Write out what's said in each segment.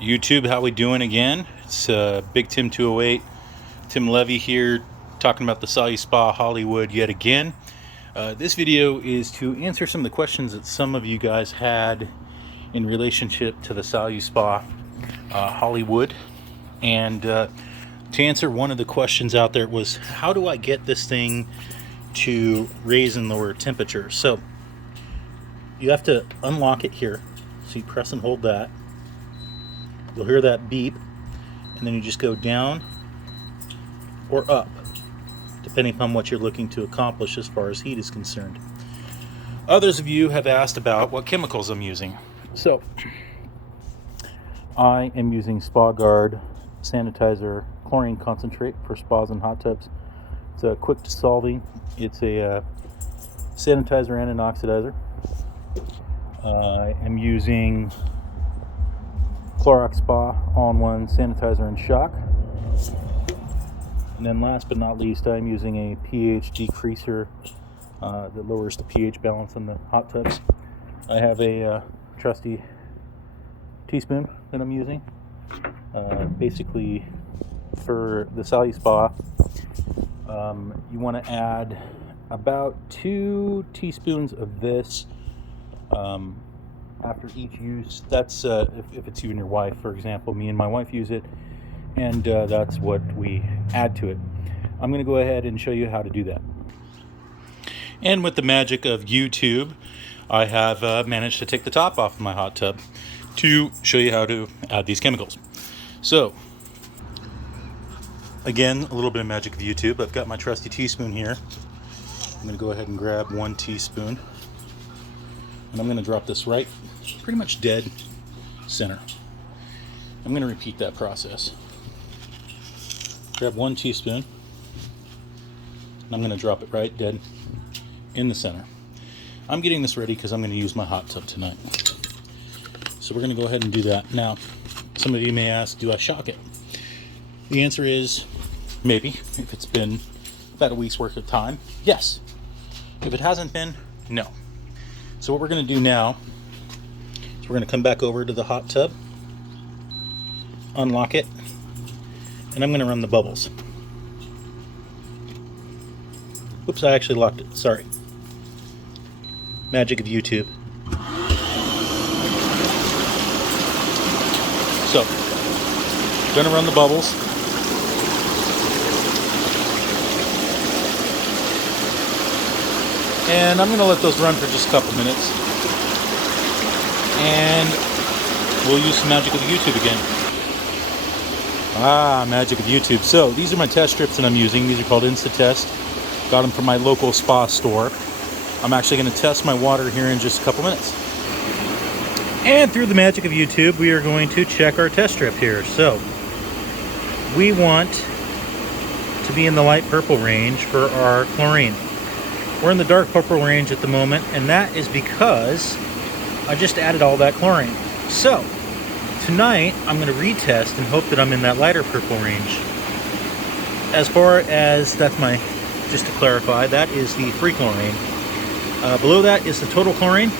YouTube, how we doing again? It's Big Tim 208, Tim Levy here, talking about the SaluSpa Hollywood yet again. This video is to answer some of the questions that some of you guys had in relationship to the SaluSpa Hollywood. And to answer one of the questions out there was, how do I get this thing to raise and lower temperature? So you have to unlock it here. So you press and hold that. You'll hear that beep, and then you just go down or up, depending upon what you're looking to accomplish as far as heat is concerned. Others of you have asked about what chemicals I'm using. So I am using Spa Guard sanitizer chlorine concentrate for spas and hot tubs. It's a quick dissolving. It's a sanitizer and an oxidizer. I am using Clorox Spa all-in-one sanitizer and shock. And then last but not least, I'm using a pH decreaser that lowers the pH balance in the hot tubs. I have a trusty teaspoon that I'm using. Basically, for the SaluSpa, you want to add about 2 teaspoons of this after each use. That's if it's you and your wife, for example. Me and my wife use it, and that's what we add to it. I'm going to go ahead and show you how to do that. And with the magic of YouTube, I have managed to take the top off of my hot tub to show you how to add these chemicals. So again, a little bit of magic of YouTube. I've got my trusty teaspoon here. I'm going to go ahead and grab 1 teaspoon, and I'm going to drop this right pretty much dead center. I'm going to repeat that process. Grab 1 teaspoon, and I'm going to drop it right dead in the center. I'm getting this ready because I'm going to use my hot tub tonight. So we're going to go ahead and do that. Now, some of you may ask, do I shock it? The answer is maybe. If it's been about a week's worth of time, yes. If it hasn't been, no. So what we're going to do now is we're going to come back over to the hot tub, unlock it, and I'm going to run the bubbles. Oops, I actually locked it. Sorry. Magic of YouTube. So, going to run the bubbles. And I'm going to let those run for just a couple minutes. And we'll use some magic of YouTube again. Magic of YouTube. So these are my test strips that I'm using. These are called InstaTest. Got them from my local spa store. I'm actually going to test my water here in just a couple minutes. And through the magic of YouTube, we are going to check our test strip here. So we want to be in the light purple range for our chlorine. We're in the dark purple range at the moment, and that is because I just added all that chlorine. So tonight I'm going to retest and hope that I'm in that lighter purple range. As far as just to clarify, that is the free chlorine. Below that is the total chlorine,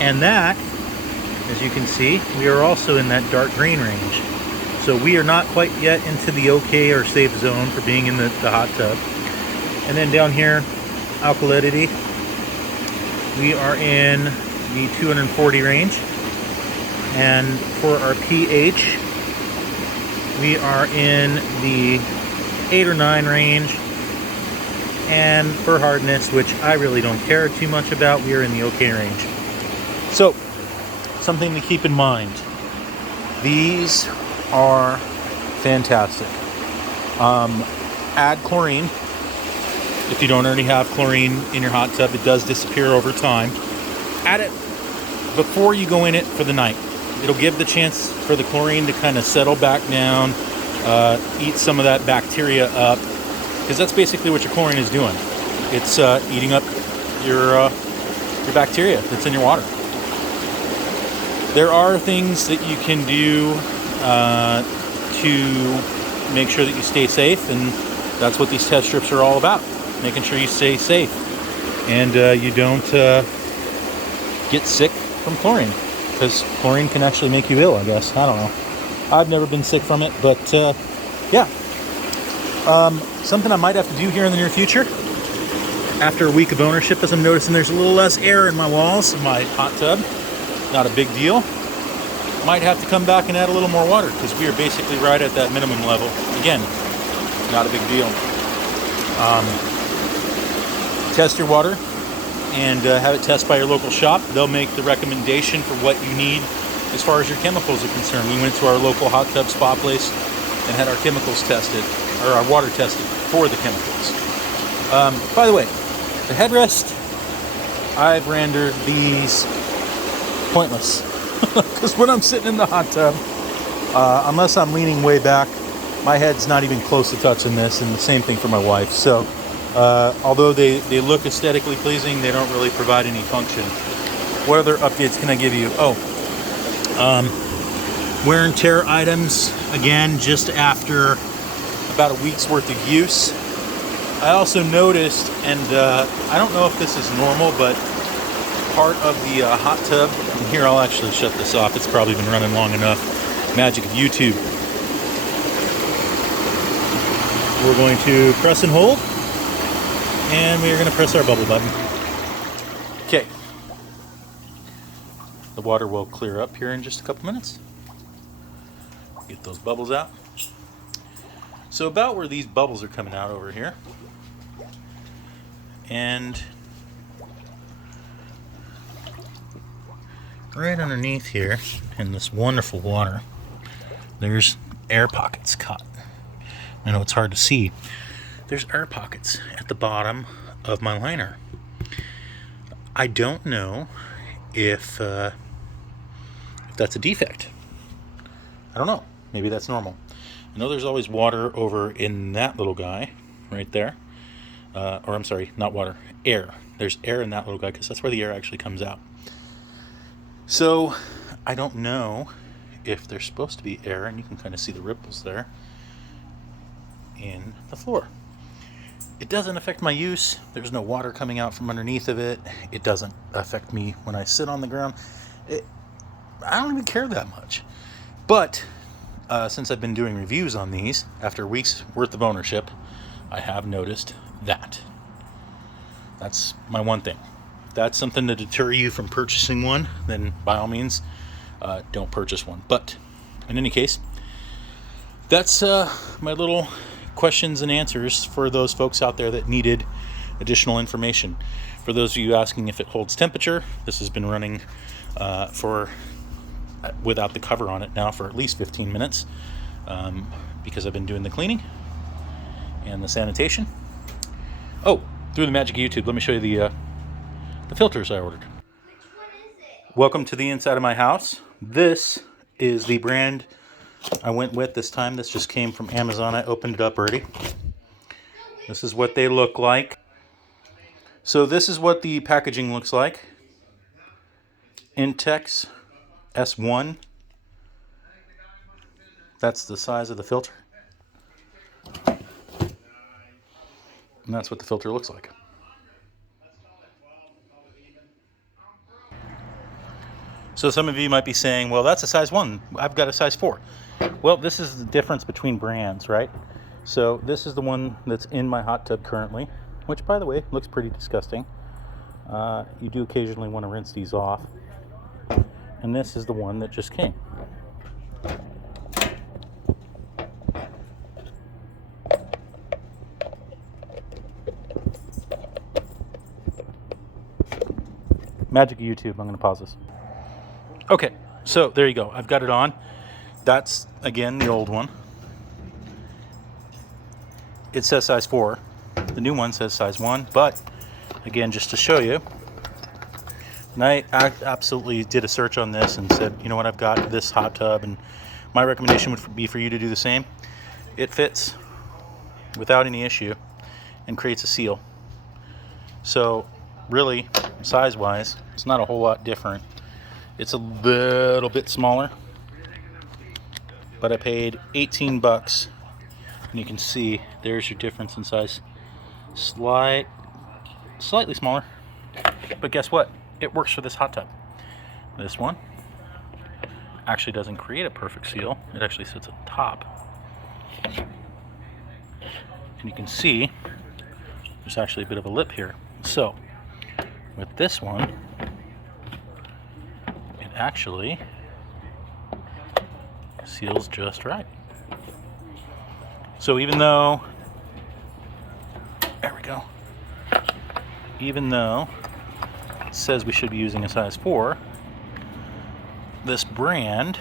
and that, as you can see, we are also in that dark green range. So we are not quite yet into the okay or safe zone for being in the hot tub. And then down here, alkalinity, we are in the 240 range, and for our pH, we are in the 8 or 9 range, and for hardness, which I really don't care too much about, we are in the okay range. So something to keep in mind, these are fantastic. Add chlorine. If you don't already have chlorine in your hot tub, it does disappear over time. Add it before you go in it for the night. It'll give the chance for the chlorine to kind of settle back down, eat some of that bacteria up, because that's basically what your chlorine is doing. It's eating up your bacteria that's in your water. There are things that you can do to make sure that you stay safe, and that's what these test strips are all about. Making sure you stay safe and you don't get sick from chlorine. because chlorine can actually make you ill, I guess. I don't know. I've never been sick from it, but yeah. Something I might have to do here in the near future, after a week of ownership, is I'm noticing there's a little less air in my walls, in my hot tub. Not a big deal. Might have to come back and add a little more water, because we are basically right at that minimum level. Again, not a big deal. Test your water and have it tested by your local shop. They'll make the recommendation for what you need as far as your chemicals are concerned. We went to our local hot tub spa place and had our chemicals tested, or our water tested for the chemicals. By the way, the headrest, I've rendered these pointless. Because when I'm sitting in the hot tub, unless I'm leaning way back, my head's not even close to touching this, and the same thing for my wife. So although they look aesthetically pleasing, they don't really provide any function. What other updates can I give you? Wear and tear items, again, just after about a week's worth of use. I also noticed, and I don't know if this is normal, but part of the hot tub, and here I'll actually shut this off, it's probably been running long enough. Magic of YouTube. We're going to press and hold, and we're going to press our bubble button. Okay. The water will clear up here in just a couple minutes. Get those bubbles out. So about where these bubbles are coming out over here, and right underneath here in this wonderful water, there's air pockets caught. I know it's hard to see. There's air pockets at the bottom of my liner. I don't know if that's a defect. I don't know. Maybe that's normal. I know there's always water over in that little guy right there. Or I'm sorry, not water, air. There's air in that little guy because that's where the air actually comes out. So I don't know if there's supposed to be air, and you can kind of see the ripples there in the floor. It doesn't affect my use. There's no water coming out from underneath of it. It doesn't affect me when I sit on the ground. I don't even care that much. But since I've been doing reviews on these, after weeks worth of ownership, I have noticed that. That's my one thing. If that's something to deter you from purchasing one, then by all means, don't purchase one. But in any case, that's my little questions and answers for those folks out there that needed additional information. For those of you asking if it holds temperature, this has been running without the cover on it now for at least 15 minutes because I've been doing the cleaning and the sanitation. Oh, through the magic of YouTube, let me show you the filters I ordered. Which one is it? Welcome to the inside of my house. This is the brand I went with this time. This just came from Amazon. I opened it up already. This is what they look like. So this is what the packaging looks like. Intex S1. That's the size of the filter. And that's what the filter looks like. So some of you might be saying, well, that's a size 1. I've got a size 4. Well, this is the difference between brands, right? So this is the one that's in my hot tub currently, which, by the way, looks pretty disgusting. You do occasionally want to rinse these off. And this is the one that just came. Magic of YouTube. I'm going to pause this. Okay, so there you go. I've got it on. That's, again, the old one. It says size 4. The new one says size 1. But, again, just to show you, and I absolutely did a search on this and said, you know what, I've got this hot tub, and my recommendation would be for you to do the same. It fits without any issue and creates a seal. So, really, size-wise, it's not a whole lot different. It's a little bit smaller, but I paid 18 bucks, and you can see there's your difference in size. Slightly smaller, but guess what? It works for this hot tub. This one actually doesn't create a perfect seal. It actually sits at the top. And you can see there's actually a bit of a lip here. So with this one, it actually seals just right. So even though, there we go, even though it says we should be using a size 4, this brand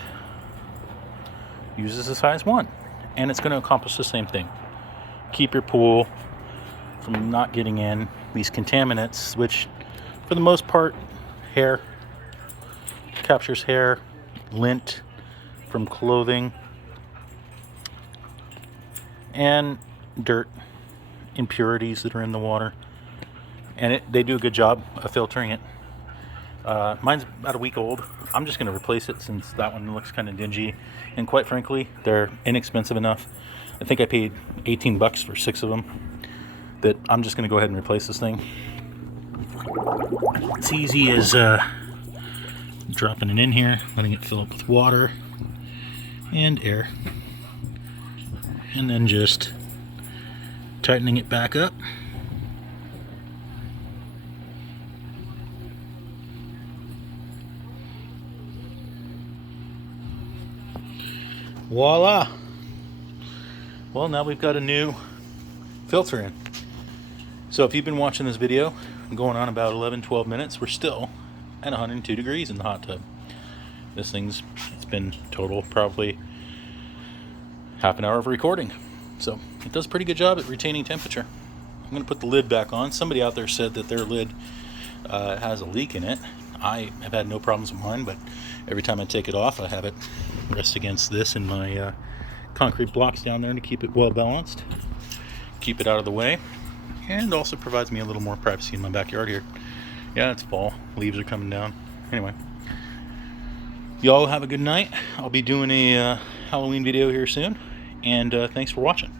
uses a size 1, and it's going to accomplish the same thing. Keep your pool from not getting in these contaminants, which for the most part, hair, captures hair, lint from clothing, and dirt, impurities that are in the water. And they do a good job of filtering it. Mine's about a week old. I'm just going to replace it since that one looks kind of dingy. And quite frankly, they're inexpensive enough. I think I paid 18 bucks for 6 of them. That I'm just going to go ahead and replace this thing. It's easy as dropping it in here, letting it fill up with water and air, and then just tightening it back up. Voila! Well, now we've got a new filter in. So if you've been watching this video, going on about 11-12 minutes, we're still at 102 degrees in the hot tub. It's been total probably half an hour of recording. So it does a pretty good job at retaining temperature. I'm going to put the lid back on. Somebody out there said that their lid has a leak in it. I have had no problems with mine, but every time I take it off, I have it rest against this and my concrete blocks down there to keep it well balanced, keep it out of the way, and also provides me a little more privacy in my backyard here. Yeah, it's fall. Leaves are coming down. Anyway, y'all have a good night. I'll be doing a Halloween video here soon, and thanks for watching.